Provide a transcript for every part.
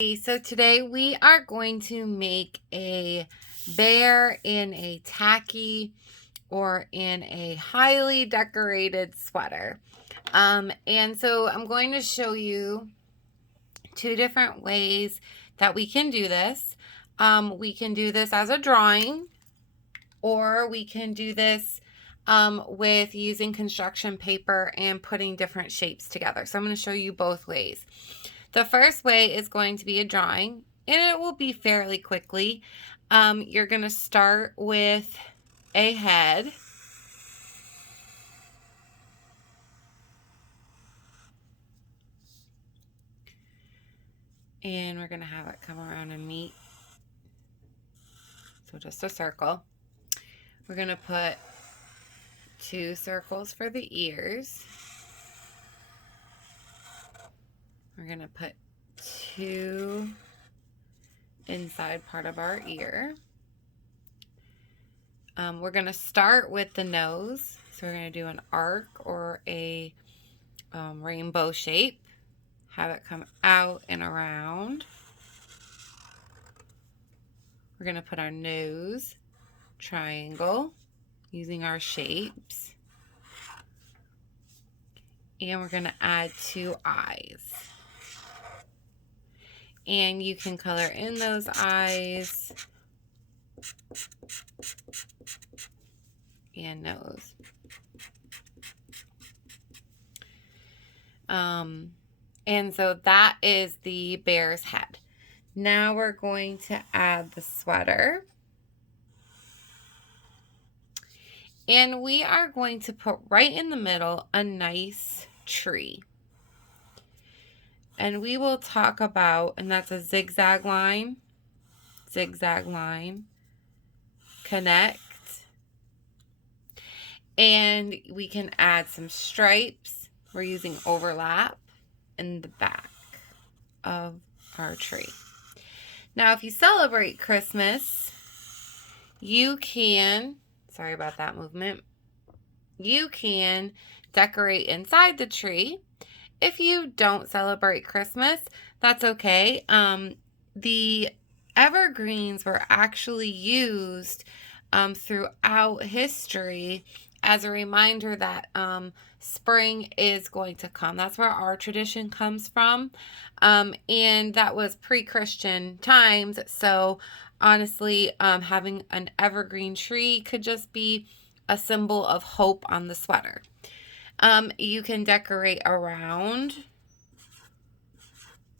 So today we are going to make a bear in a tacky or in a highly decorated sweater. And so I'm going to show you two different ways that we can do this. We can do this as a drawing, or we can do this with using construction paper and putting different shapes together. So I'm going to show you both ways. The first way is going to be a drawing, and it will be fairly quickly. You're going to start with a head. And we're going to have it come around and meet. So just a circle. We're going to put 2 circles for the ears. We're going to put 2 inside part of our ear. We're going to start with the nose. So we're going to do an arc or a rainbow shape. Have it come out and around. We're going to put our nose triangle using our shapes. And we're going to add 2 eyes. And you can color in those eyes and nose. And so that is the bear's head. Now we're going to add the sweater. And we are going to put right in the middle a nice tree. And we will talk about, and that's a zigzag line, connect. And we can add some stripes. We're using overlap in the back of our tree. Now, if you celebrate Christmas, you can, sorry about that movement, you can decorate inside the tree. If you don't celebrate Christmas, that's okay. The evergreens were actually used throughout history as a reminder that spring is going to come. That's where our tradition comes from. And that was pre-Christian times. So honestly, having an evergreen tree could just be a symbol of hope on the sweater. You can decorate around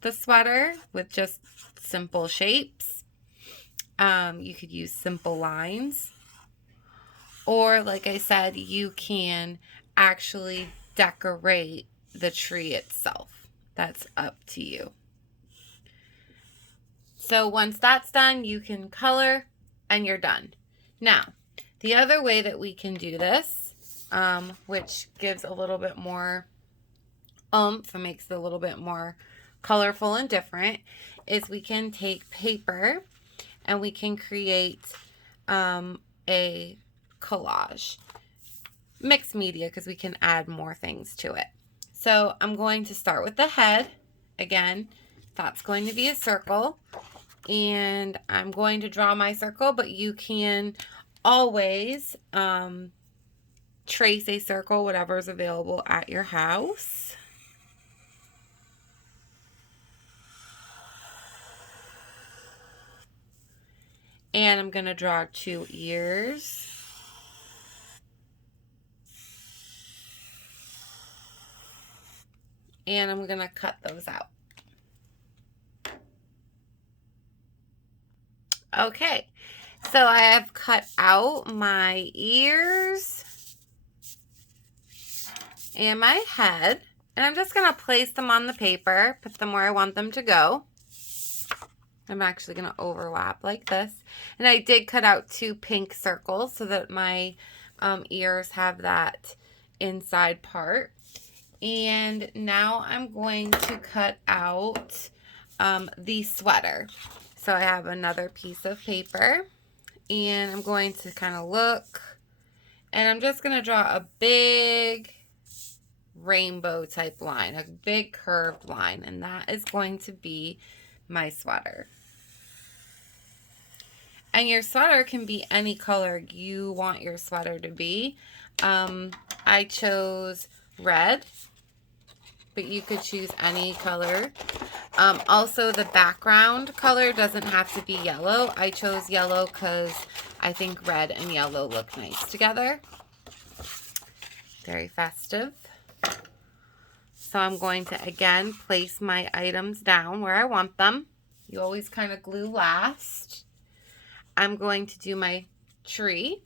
the sweater with just simple shapes. You could use simple lines. Or, like I said, you can actually decorate the tree itself. That's up to you. So once that's done, you can color and you're done. Now, the other way that we can do this, which gives a little bit more oomph and makes it a little bit more colorful and different, is we can take paper and we can create a collage. Mixed media, because we can add more things to it. So I'm going to start with the head. Again, that's going to be a circle. And I'm going to draw my circle, but you can always trace a circle, whatever is available at your house. And I'm going to draw 2 ears. And I'm going to cut those out. Okay, so I have cut out my ears and my head. And I'm just going to place them on the paper, put them where I want them to go. I'm actually going to overlap like this. And I did cut out 2 pink circles so that my ears have that inside part. And now I'm going to cut out the sweater. So I have another piece of paper. And I'm going to kind of look. And I'm just going to draw a big rainbow type line, a big curved line. And that is going to be my sweater. And your sweater can be any color you want your sweater to be. I chose red, but you could choose any color. Also, the background color doesn't have to be yellow. I chose yellow because I think red and yellow look nice together. Very festive. So I'm going to, again, place my items down where I want them. You always kind of glue last. I'm going to do my tree.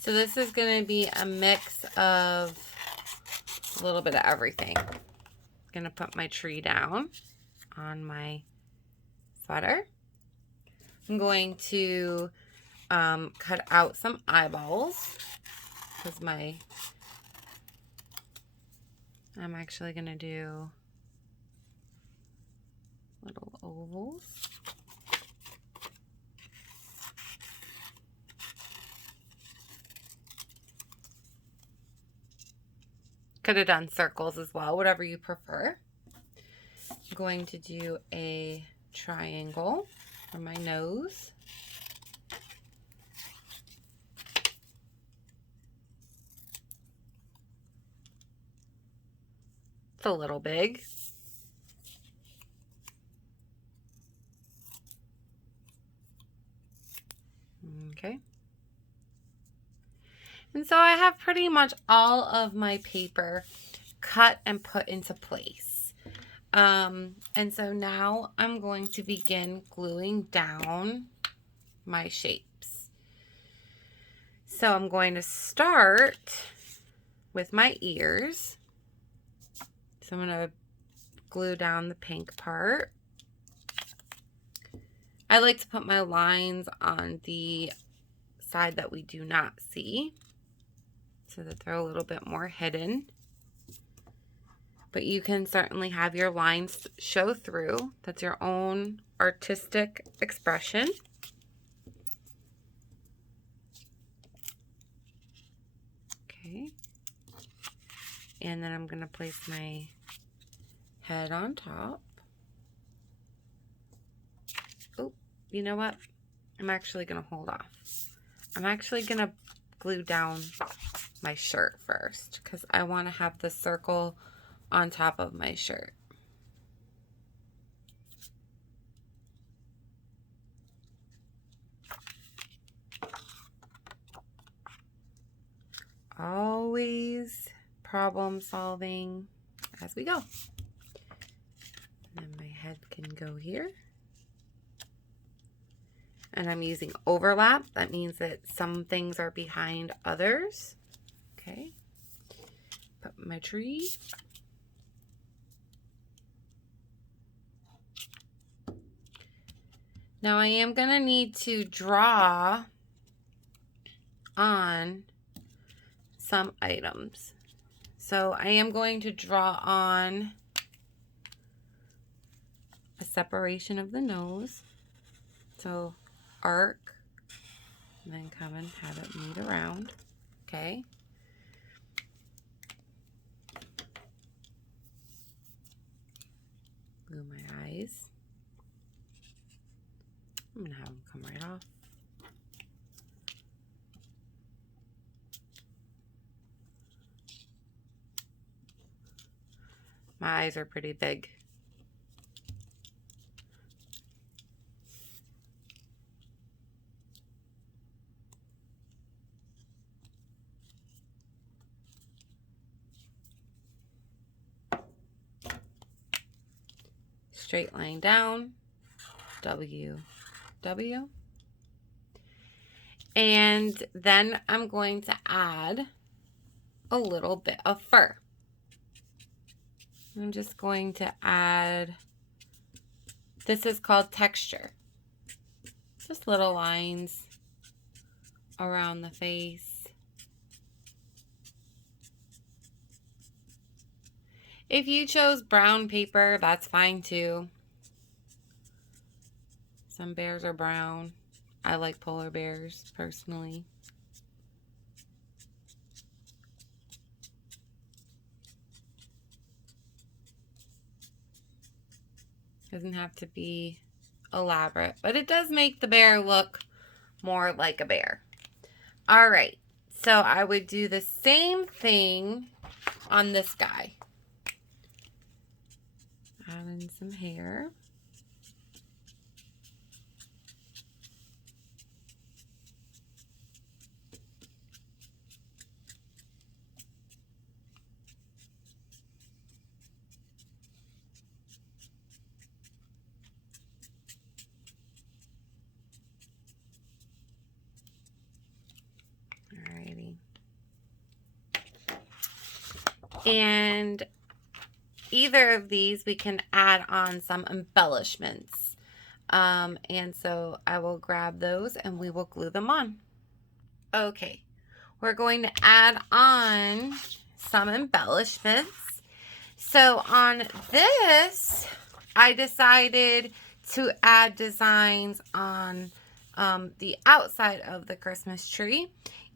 So this is going to be a mix of a little bit of everything. I'm going to put my tree down on my sweater. I'm going to cut out some eyeballs because I'm actually going to do little ovals. Could have done circles as well, whatever you prefer. I'm going to do a triangle for my nose. It's a little big. Okay. And so I have pretty much all of my paper cut and put into place. And so now I'm going to begin gluing down my shapes. So I'm going to start with my ears. So I'm going to glue down the pink part. I like to put my lines on the side that we do not see, so that they're a little bit more hidden. But you can certainly have your lines show through. That's your own artistic expression. Okay. And then I'm going to place my head on top. Oh, you know what? I'm actually going to hold off. I'm actually going to glue down my shirt first because I want to have the circle on top of my shirt. Always problem solving as we go. And then my head can go here. And I'm using overlap. That means that some things are behind others. Okay. Put my tree. Now I am going to need to draw on some items. So I am going to draw on a separation of the nose. So arc, and then come and have it meet around. Okay. Glue my eyes. I'm going to have them come right off. My eyes are pretty big. Straight line down, W, W. And then I'm going to add a little bit of fur. I'm just going to add This is called texture. Just little lines around the face. If you chose brown paper, that's fine too. Some bears are brown. I like polar bears personally. Doesn't have to be elaborate, but it does make the bear look more like a bear. All right, so I would do the same thing on this guy. Add in some hair. Alrighty. And either of these, we can add on some embellishments. And so I will grab those and we will glue them on. Okay, we're going to add on some embellishments. So on this, I decided to add designs on the outside of the Christmas tree.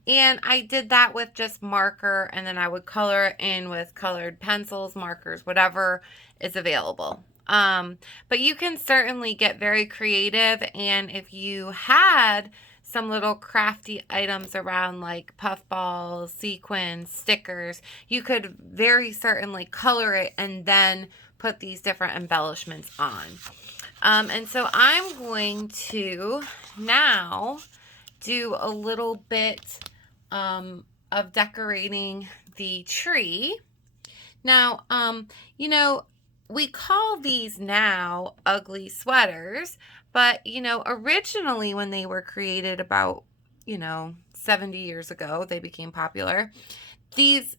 And I did that with just marker, and then I would color it in with colored pencils, markers, whatever is available. But you can certainly get very creative, and if you had some little crafty items around like puff balls, sequins, stickers, you could very certainly color it and then put these different embellishments on. And so I'm going to now do a little bit of decorating the tree. Now, you know, we call these now ugly sweaters, but, you know, originally when they were created about, 70 years ago, they became popular. These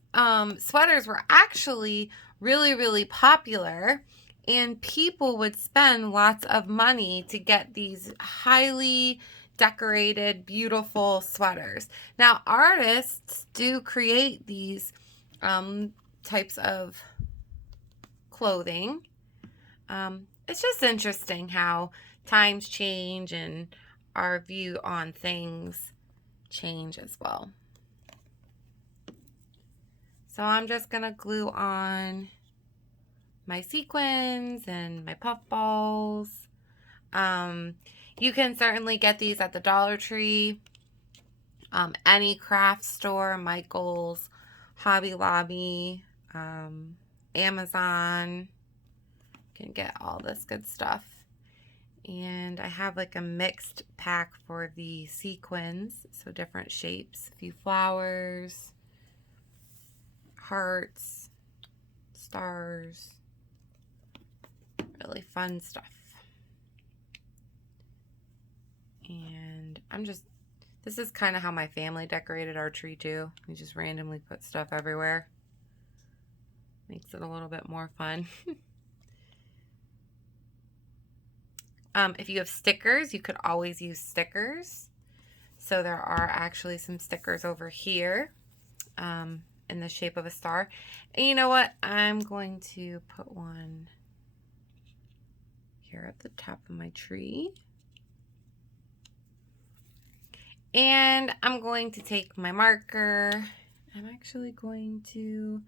sweaters were actually really, really popular, and people would spend lots of money to get these highly decorated, beautiful sweaters. Now, artists do create these types of clothing. It's just interesting how times change and our view on things change as well. So I'm just going to glue on my sequins and my puff balls. You can certainly get these at the Dollar Tree, any craft store, Michael's, Hobby Lobby, Amazon. You can get all this good stuff. And I have like a mixed pack for the sequins, so different shapes, a few flowers, hearts, stars, really fun stuff. And this is kind of how my family decorated our tree too. We just randomly put stuff everywhere. Makes it a little bit more fun. If you have stickers, you could always use stickers. So there are actually some stickers over here in the shape of a star. And you know what? I'm going to put one here at the top of my tree. And I'm going to take my marker. I'm actually going to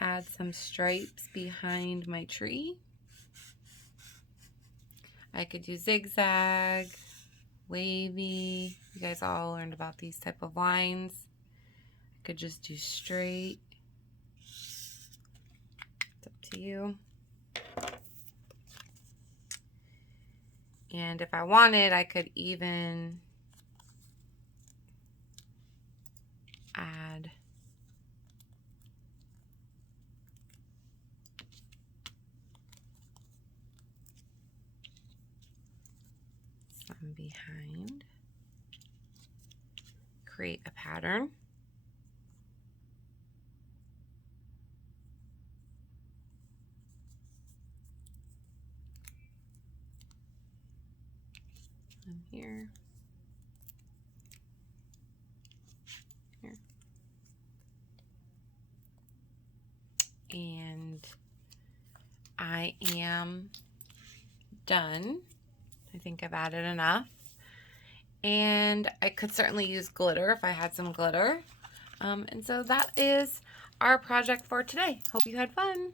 add some stripes behind my tree. I could do zigzag, wavy. You guys all learned about these type of lines. I could just do straight. It's up to you. And if I wanted, I could even add some behind, create a pattern. And here. Here. And I am done. I think I've added enough. And I could certainly use glitter if I had some glitter. And so that is our project for today. Hope you had fun.